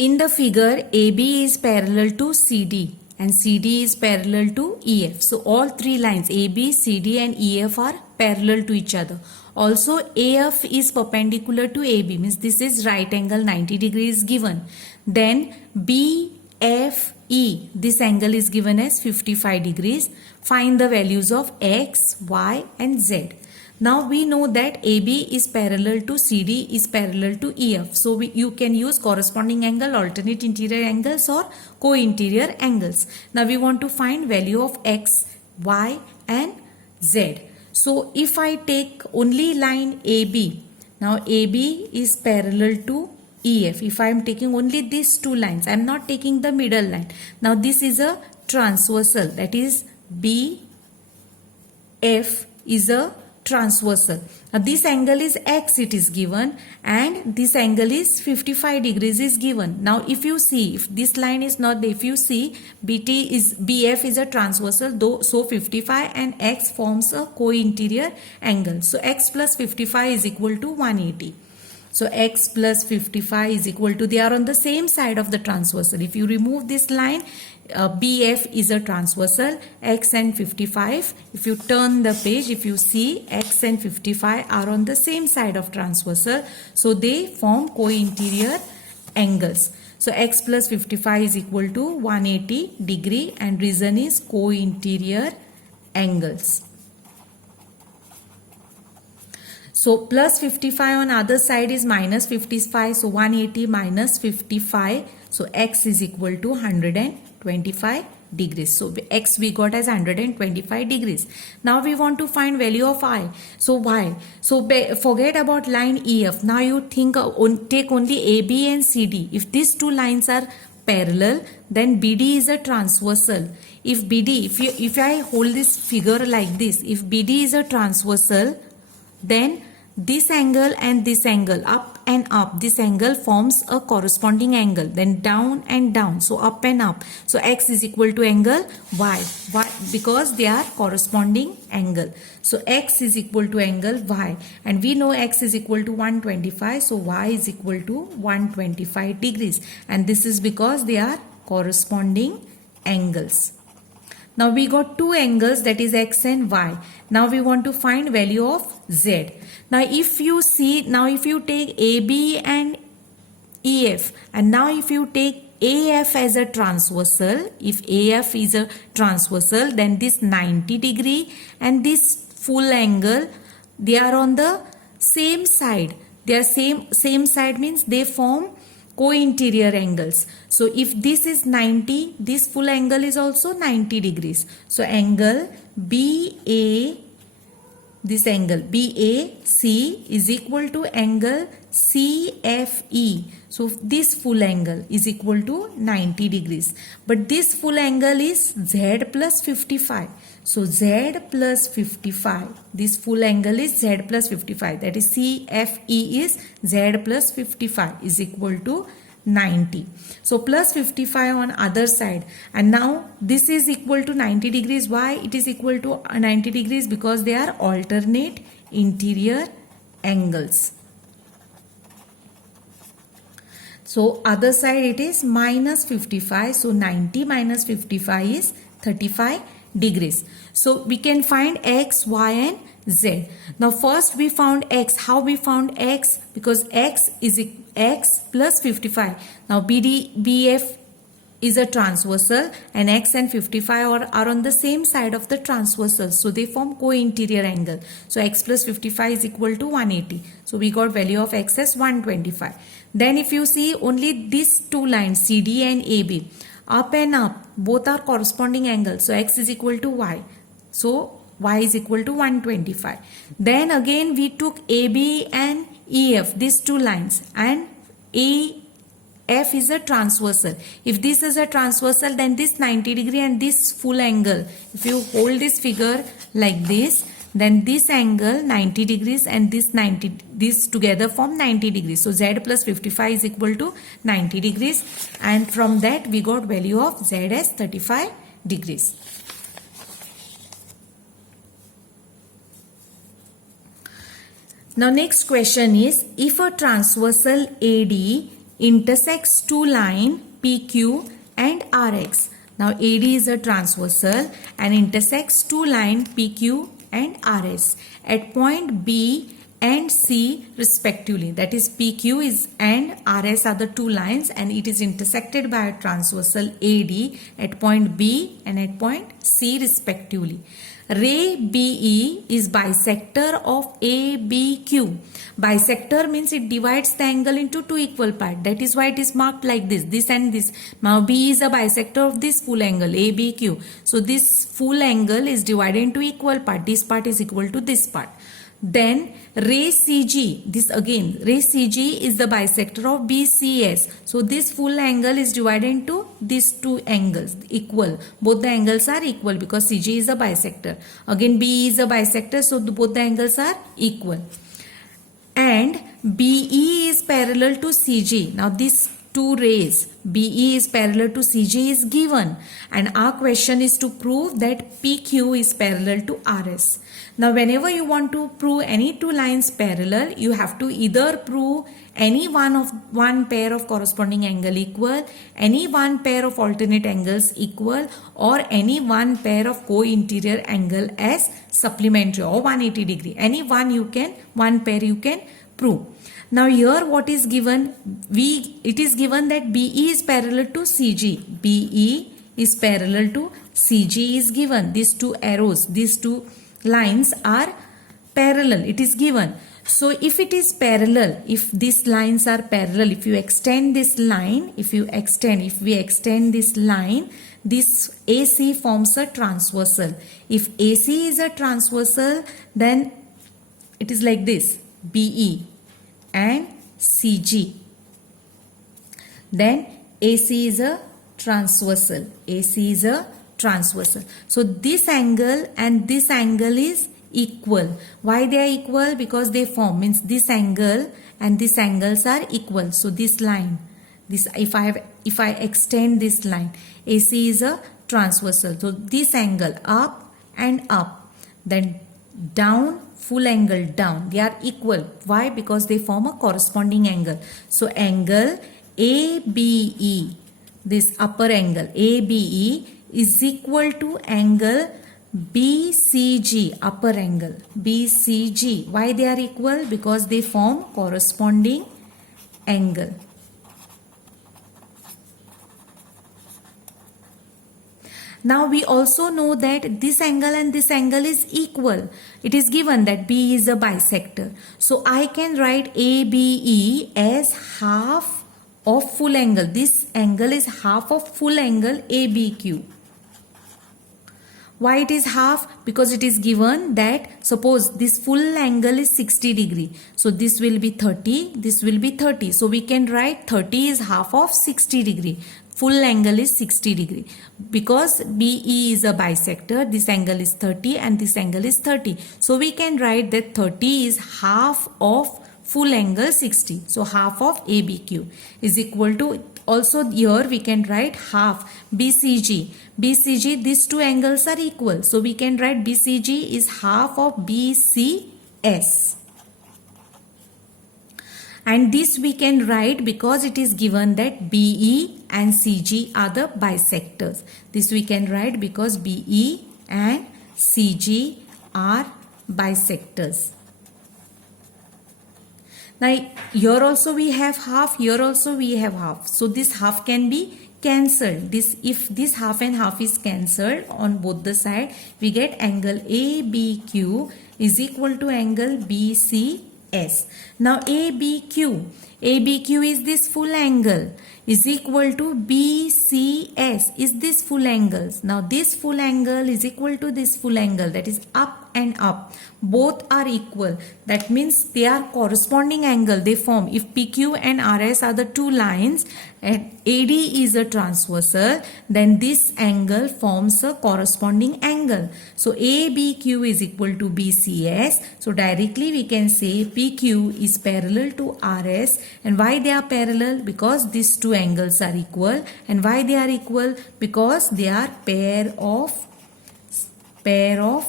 In the figure, AB is parallel to CD and CD is parallel to EF. So all three lines AB, CD and EF are parallel to each other. Also AF is perpendicular to AB, means this is right angle 90 degrees given. Then BFE, this angle is given as 55 degrees. Find the values of X, Y and Z. Now we know that AB is parallel to CD is parallel to EF. So you can use corresponding angle, alternate interior angles or co-interior angles. Now we want to find value of X, Y and Z. So if I take only line AB, now AB is parallel to EF. If I am taking only these two lines, I am not taking the middle line. Now this is a transversal, that is BF is a transversal. Now this angle is X, it is given, and this angle is 55 degrees is given. Now if you see, if this line is not there, if you see BF is a transversal, though, so 55 and X forms a co-interior angle. So X plus 55 is equal to 180. So X plus 55 is equal to, they are on the same side of the transversal. If you remove this line, BF is a transversal, X and 55. If you turn the page, if you see, X and 55 are on the same side of transversal. So they form co-interior angles. So X plus 55 is equal to 180 degree and reason is co-interior angles. So plus 55 on other side is minus 55. So 180 minus 55. So X is equal to 125 degrees. So X we got as 125 degrees. Now we want to find value of I. So Y. So forget about line EF. Now you think take only AB and CD. If these two lines are parallel, then BD is a transversal. If BD, if I hold this figure like this, if BD is a transversal, then this angle and this angle, up and up, this angle forms a corresponding angle, then down and down, so up and up. So X is equal to angle Y. Why? Because they are corresponding angle. So X is equal to angle Y, and we know X is equal to 125, so Y is equal to 125 degrees, and this is because they are corresponding angles. Now we got two angles, that is X and Y. Now we want to find value of Z. Now if you see, now if you take AB and EF, and now if you take AF as a transversal, if AF is a transversal, then this 90 degree and this full angle, they are on the same side. They are same side means they form co-interior angles. So if this is 90, this full angle is also 90 degrees. So angle BA, this angle BAC is equal to angle CFE. So this full angle is equal to 90 degrees. But this full angle is Z plus 55. So Z plus 55. This full angle is Z plus 55. That is CFE is Z plus 55 is equal to 90. So plus 55 on other side, and now this is equal to 90 degrees. Why it is equal to 90 degrees? Because they are alternate interior angles. So other side it is minus 55. So 90 minus 55 is 35 degrees. So we can find X, Y and Z. Now first we found X. How we found X? Because X is X plus 55. Now BF is a transversal and X and 55 are on the same side of the transversal. So they form co-interior angle. So X plus 55 is equal to 180. So we got value of X as 125. Then if you see only these two lines CD and AB, up and up, both are corresponding angles. So X is equal to Y. So Y is equal to 125. Then again we took AB and EF, these two lines, and AF is a transversal. If this is a transversal, then this 90 degree and this full angle, if you hold this figure like this, then this angle 90 degrees and this together form 90 degrees. So Z plus 55 is equal to 90 degrees, and from that we got value of Z as 35 degrees. Now next question is, if a transversal AD intersects two line PQ and RX. Now AD is a transversal and intersects two line PQ and RS at point B and C respectively. That is PQ is and RS are the two lines and it is intersected by a transversal AD at point B and at point C respectively. Ray BE is bisector of ABQ. Bisector means it divides the angle into two equal parts. That is why it is marked like this and this. Now B is a bisector of this full angle ABQ. So this full angle is divided into equal part. This part is equal to this part. Then ray CG, this again ray CG is the bisector of BCS. So this full angle is divided into these two angles equal. Both the angles are equal because CG is a bisector. Again B is a bisector, so both the angles are equal. And BE is parallel to CG. Now these two rays BE is parallel to CG is given and our question is to prove that PQ is parallel to RS. Now whenever you want to prove any two lines parallel, you have to either prove any one pair of corresponding angle equal, any one pair of alternate angles equal, or any one pair of co-interior angle as supplementary or 180 degree. Any one pair you can prove. Now here what is given? It is given that BE is parallel to CG. BE is parallel to CG is given. These two arrows, these two lines are parallel. It is given. So if it is parallel, if these lines are parallel, if you extend this line, if we extend this line, this AC forms a transversal. If AC is a transversal, then it is like this, BE and CG. Then AC is a transversal. AC is a transversal. So this angle and this angle is equal. Why they are equal? Because they form, means this angle and these angles are equal. So this line, this if I extend this line, AC is a transversal. So this angle up and up, then down, full angle down, they are equal. Why? Because they form a corresponding angle. So angle ABE, this upper angle ABE is equal to angle BCG, upper angle BCG. Why they are equal? Because they form corresponding angle. Now we also know that this angle and this angle is equal. It is given that B is a bisector. So I can write ABE as half of full angle. This angle is half of full angle ABQ. Why it is half? Because it is given that suppose this full angle is 60 degree. So this will be 30, this will be 30. So we can write 30 is half of 60 degree. Full angle is 60 degree. Because BE is a bisector, this angle is 30 and this angle is 30. So we can write that 30 is half of full angle 60. So half of ABQ is equal to, also here we can write half BCG. BCG, these two angles are equal. So we can write BCG is half of BCS. And this we can write because it is given that BE and CG are the bisectors. This we can write because BE and CG are bisectors. Now here also we have half, here also we have half. So this half can be cancelled. If this half and half is cancelled on both the side, we get angle ABQ is equal to angle BCS. Now ABQ is this full angle is equal to BCS is this full angles. Now this full angle is equal to this full angle, that is up and up. Both are equal. That means they are corresponding angle they form. If PQ and RS are the two lines and AD is a transversal, then this angle forms a corresponding angle. So ABQ is equal to BCS. So directly we can say PQ is parallel to RS. And why they are parallel? Because these two angles are equal. And why they are equal? Because they are pair of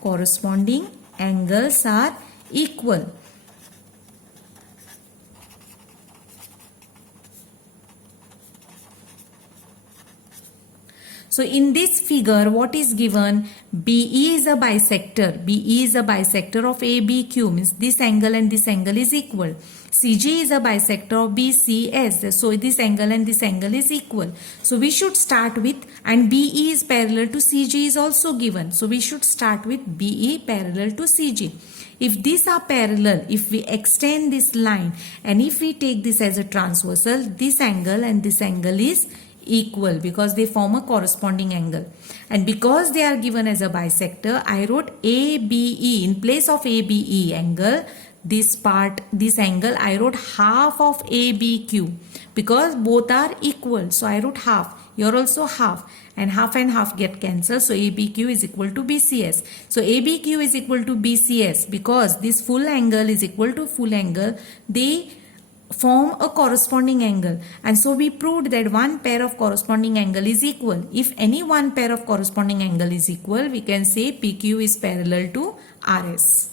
corresponding angles are equal. So in this figure, what is given? BE is a bisector. BE is a bisector of ABQ, means this angle and this angle is equal. CG is a bisector of BCS. So this angle and this angle is equal. So we should start with, and BE is parallel to CG is also given. So we should start with BE parallel to CG. If these are parallel, if we extend this line and if we take this as a transversal, this angle and this angle is equal because they form a corresponding angle. And because they are given as a bisector, I wrote ABE in place of ABE angle. This part, this angle, I wrote half of ABQ because both are equal. So I wrote half. Here also half, and half get cancelled. So ABQ is equal to BCS. So ABQ is equal to BCS because this full angle is equal to full angle. They form a corresponding angle, and so we proved that one pair of corresponding angle is equal. If any one pair of corresponding angle is equal, we can say PQ is parallel to RS.